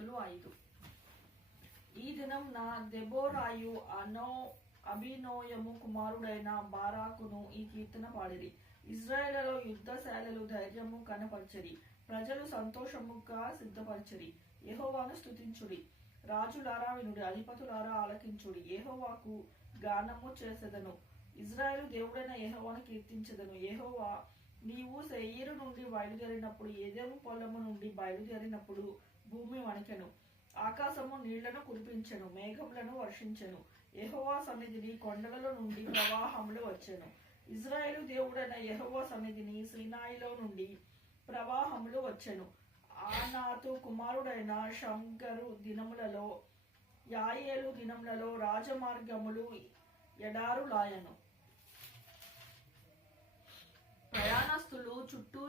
సంగతులు 5. ఈ దినం నా దెబోరాయు అభినోయము కుమారుడైన బారాకును ఈ కీర్తన పాడిరి. ఇజ్రాయేలులో యుద్ధశాలలు ధైర్యము కనపరచరి, ప్రజలు సంతోషముగా సిద్ధపరచరి. యెహోవాను స్తుతించుడి, రాజులారా వినుడి, అధిపతులారా ఆలకించుడి. యెహోవాకు గానము చేసెదను, ఇజ్రాయేలు దేవుడైన యెహోవాను కీర్తించెదను. యెహోవా, నీవు సెయీరు నుండి బయలుదేరినప్పుడు, ఏదెము పొలము నుండి బయలుదేరినప్పుడు భూమి వణికెను, ఆకాశము నీళ్లను కురిపించెను, మేఘములను వర్షించెను. యెహోవా సన్నిధిని కొండలలో నుండి ప్రవాహములు వచ్చెను. ఇజ్రాయేలు దేవుడైన యెహోవా సన్నిధిని సీనాయిలో నుండి ప్రవాహములు వచ్చెను. ఆనాతు కుమారుడైన షంగరు దినములలో, యాయేలు దినములలో రాజమార్గములు ఎడారులాయను. ప్రయాణస్తులు చుట్టూ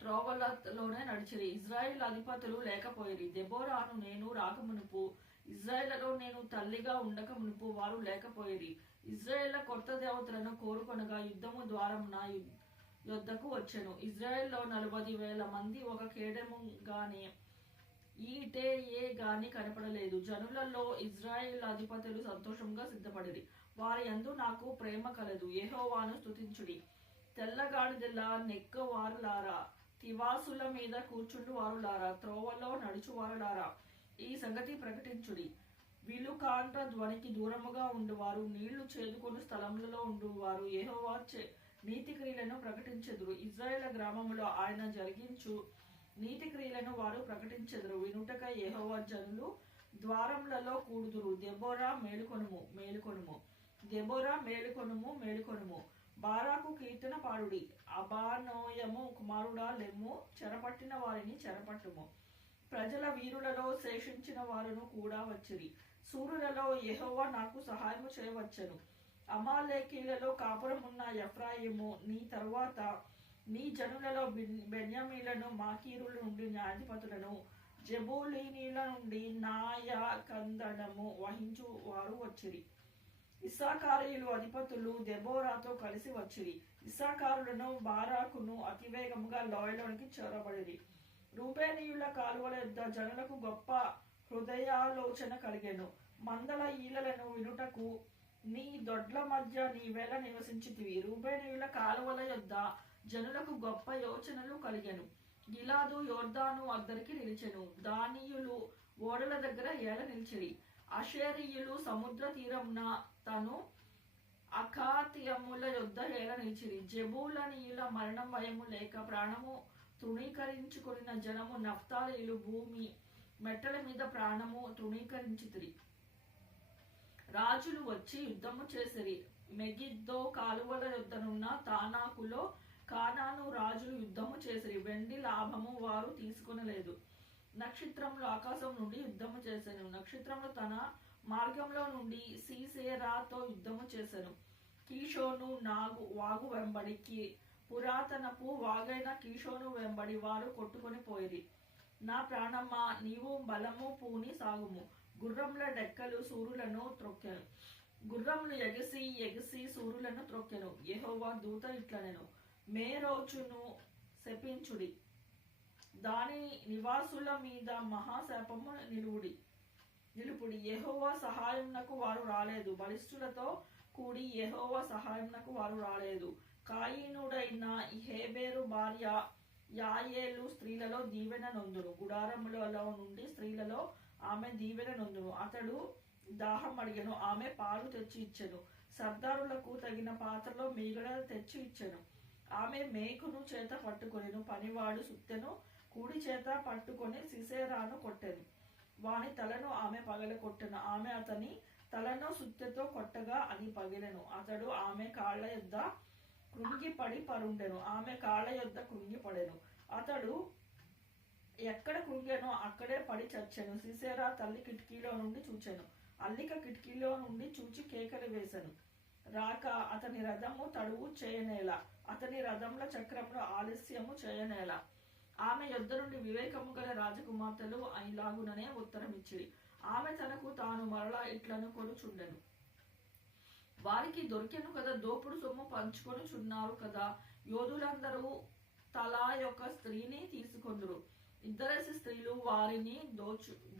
త్రోవలలోనే నడిచిరి. ఇజ్రాయేల్ అధిపతులు లేకపోయిరి. దెబోరాను నేను రాకమునుపు, ఇజ్రాయేలులో నేను తల్లిగా ఉండక మునుపు వారు లేకపోయిరి. ఇజ్రాయేల్ కొత్త దేవతలను కోరుకొనగా యుద్ధము ద్వారమున యొద్దకు వచ్చెను. ఇజ్రాయేల్లో 40,000 మంది ఒక కేడెము గాని ఈటే ఏ గాని కనపడలేదు. జనులలో ఇజ్రాయేల్ అధిపతులు సంతోషంగా సిద్ధపడిరి. వారి యందు నాకు ప్రేమ కలదు. యెహోవాను స్తుతించుడి. తెల్లగాడిదెల నెక్కవారులారా, తివాసుల మీద కూర్చుండు వారులారా, త్రోవలో నడుచువారులారా, ఈ సంగతి ప్రకటించుడి. విలుకాండ్ర ధ్వనికి దూరముగా ఉండువారు, నీళ్లు చేదుకొని స్థలములలో ఉండువారు యెహోవా నీతి క్రియలను ప్రకటించెదరు. ఇజ్రాయేల్ గ్రామములో ఆయన జరిగించు నీతి క్రియలను వారు ప్రకటించెదరు. వినుటకై యెహోవా జనులు ద్వారములలో కూడుదురు. దెబోరా మేలుకొనుము, మేలుకొనుము, దెబోరా మేలుకొనుము, మేలుకొనుము. బారాకు కీర్తన పాడుడి. అబానోయము కుమారుడా లెమ్ము, చెరపట్టిన వారిని చెరపట్టుము. ప్రజల వీరులలో శేషించిన వారును కూడా వచ్చిరి. సూరులలో యెహోవా నాకు సహాయము చేయవచ్చెను. అమాలేకీలలో కాపురమున్న ఎఫ్రాయిము, నీ తరువాత నీ జనులలో బెన్యామీలను, మాకీరుల నుండి న్యాయాధిపతులను, జెబూలూనీల నుండి న్యాయకందనము వహించు వారు వచ్చిరి. ఇస్సాకారీయులు అధిపతులు దెబోరాతో కలిసి వచ్చిరి. ఇస్సాకారులను బారాకును అతివేగముగా లోయలోనికి చొరబడిరి. రూబేనీయుల కాలువల యొద్ద జనులకు గొప్ప హృదయాలోచన కలిగెను. మందల ఈలలను వినుటకు నీ దొడ్ల మధ్య నీవేళ నివసించితివి. రూబేనీయుల కాలువల యొద్ద జనులకు గొప్ప యోచనలు కలిగెను. గిలాదు యోర్దాను అద్దరికి నిలిచెను. దానీయులు ఓడల దగ్గర ఏల నిలిచిరి. అషేరీయులు సముద్ర తీరమున తను అఖాతియముల యొద్ద ఏల నిలిచిరి. జెబూలనీయుల మరణం భయము లేక ప్రాణము తృణీకరించుకొనిన జనము నఫ్తాలీయులు భూమి మెట్టల మీద ప్రాణము తృణీకరించితిరి. రాజులు వచ్చి యుద్ధము చేసిరి. మెగిద్దో కాలువల యొద్దనున్న తానాకులో కానాను రాజులు యుద్ధము చేసిరి. వెండి లాభము వారు తీసుకొనలేదు. నక్షత్రములు ఆకాశం నుండి యుద్ధము చేసెను. నక్షత్రములు తన మార్గంలో నుండి సీసేరాతో యుద్ధము చేసెను. కీషోను వాగు వెంబడికి, పురాతనపు వాగైన కీషోను వెంబడి వారు కొట్టుకొని పోయిరి. నా ప్రాణమ్మా, నీవు బలము పూని సాగుము. గుర్రముల డెక్కలు సూరులను త్రొక్కెను. గుర్రములు ఎగసి ఎగసి సూరులను త్రొక్కెను. యెహోవా దూత ఇట్లనెను, మేరోచును శపించుడి, దాని నివాసుల మీద మహాశాపము నిలుపుడి. యెహోవా సహాయమునకు వారు రాలేదు. బలిష్ఠులతో కూడి యెహోవా సహాయమునకు వారు రాలేదు. కాయినుడైన హేబెరు భార్య యాయేలు స్త్రీలలో దీవెన నొందును. గుడారములలో నుండి స్త్రీలలో ఆమె దీవెన నొందును. అతడు దాహం అడిగెను, ఆమె పాలు తెచ్చి ఇచ్చెను. సర్దారులకు తగిన పాత్రలో మీగడ తెచ్చి ఇచ్చెను. ఆమె మేకును చేత పట్టుకొనెను. పనివాడు సుత్తెను కూడి చేత పట్టుకొని సిసేరాను కొట్టెను. వాని తలను ఆమె పగల కొట్టెను. ఆమె అతని తలను సుత్తెతో కొట్టగా అది పగిలెను. అతడు ఆమె కాళ్ల యొద్ద కృంగిపడి పరుండెను. ఆమె కాళ్ల యొద్ద కృంగిపడెను. అతడు ఎక్కడ కృంగెనో అక్కడే పడి చచ్చెను. సిసేరా తల్లి కిటికీలో నుండి చూచెను. అల్లిక కిటికీలో నుండి చూచి కేకలు వేసెను. రాక అతని రథము తడువు చేయనేలా, అతని రథముల చక్రములు ఆలస్యము చేయనేలా. ఆమె యొద్ద నుండి వివేకము గల రాజకుమార్తెలు ఇలాగుననే ఉత్తరమిచ్చిరి. ఆమె తనకు తాను మరలా ఇట్లను కొనుచుండెను, వారికి దొరికెను కదా, దోపుడు సొమ్ము పంచుకొనుచున్నారు కదా, యోధులందరూ తలా యొక్క స్త్రీని తీసుకొందురు. ఇద్దరేసి స్త్రీలు వారిని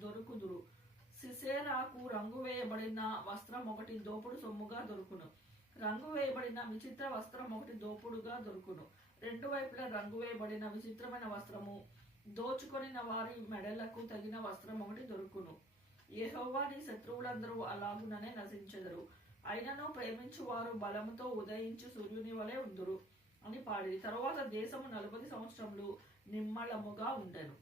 దొరుకుదురు. సిసేరాకు రంగు వేయబడిన వస్త్రం ఒకటి దోపుడు సొమ్ముగా దొరుకును. రంగు వేయబడిన విచిత్ర వస్త్రం ఒకటి దోపుడుగా దొరుకును. రెండు వైపులా రంగు వేయబడిన విచిత్రమైన వస్త్రము, దోచుకొనిన వారి మెడలకు తగిన వస్త్రం ఒకటి దొరుకును. యెహోవా నీ శత్రువులందరూ అలాగుననే నశించెదరు. అయినను ప్రేమించువారు బలముతో ఉదయించు సూర్యుని వలె ఉందురు అని పాడిరి. తరువాత దేశము 40 సంవత్సరములు నిమ్మళముగా ఉండెను.